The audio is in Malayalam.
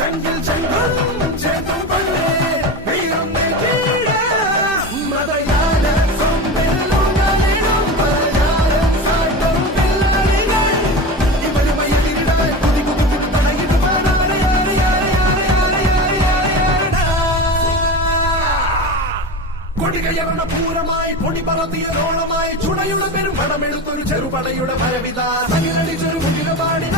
ചെങ്കിൽ ചെങ്കും ചേർത്തും പള്ളേ വീരം നെറ്റിയ മതയാന സൊമ്പെല്ലുകളിലും പലയാന സാട്ടും പിള്ളളികൾ ഇവരുമയെതിരിടാൻ കുതി കുതി കുതി തടയിടുവാനാണ് കൊടികയറുന്ന പൂരമായി പൊടി പറത്തിയ ഓളമായി ചുടയുടെ പെരും പടമെടുത്തൊരു ചെറുപടയുടെ ഭരവിത സകിലടിച്ചൊരു മുകിലപാടി